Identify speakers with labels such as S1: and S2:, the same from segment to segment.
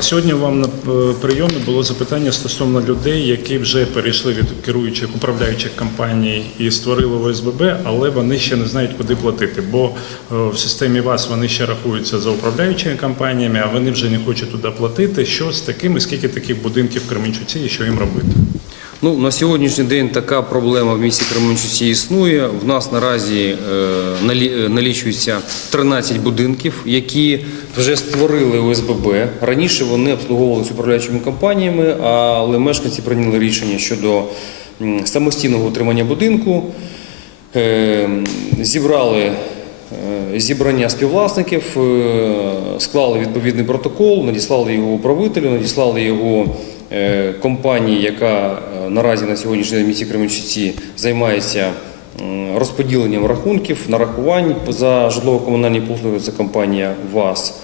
S1: Сьогодні вам на е, прийомі було запитання стосовно людей, які вже перейшли від керуючих управляючих компаній і створили ОСББ, але вони ще не знають, куди платити. Бо е, в системі ВАС вони ще рахуються за управляючими компаніями, а вони вже не хочуть туди платити. Що з такими, скільки таких будинків в Кременчуці і що їм робити?
S2: Ну, на сьогоднішній день така проблема в місті Кременчуці існує. В нас наразі е, е, налічується 13 будинків, які вже створили ОСББ. Раніше вони обслуговувалися управляючими компаніями, але мешканці прийняли рішення щодо самостійного утримання будинку. Е, Зібрали зібрання співвласників, склали відповідний протокол, надіслали його управителю, надіслали його компанії, яка е, наразі на сьогоднішній день в місті Кременчуці займається розподіленням рахунків, нарахувань за житлово-комунальні послуги. Це компанія ВАС.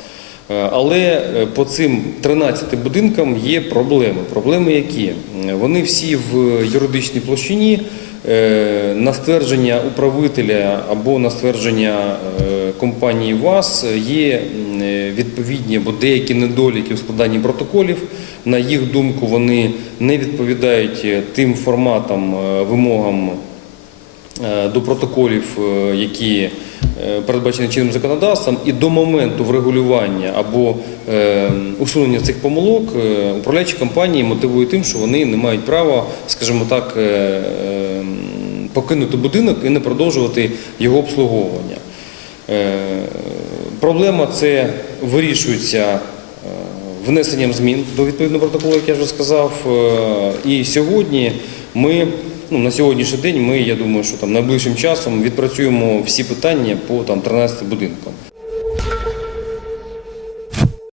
S2: Е, Але е, по цим 13 будинкам є проблеми. Проблеми які? Вони всі в юридичній площині. Е, На ствердження управителя або на ствердження е, компанії ВАС є е, відповідні або деякі недоліки в складанні протоколів. На їх думку, вони не відповідають тим форматам, вимогам до протоколів, е, які е, передбачені чинним законодавством, і до моменту врегулювання або е, усунення цих помилок е, управляючі компанії мотивують тим, що вони не мають права, скажімо так, е, е, покинути будинок і не продовжувати його обслуговування. Е, Проблема це вирішується е, внесенням змін до відповідного протоколу, як я вже сказав. Е, І сьогодні ми, ну на сьогоднішній день, ми, я думаю, що там найближчим часом відпрацюємо всі питання по там 13 будинкам.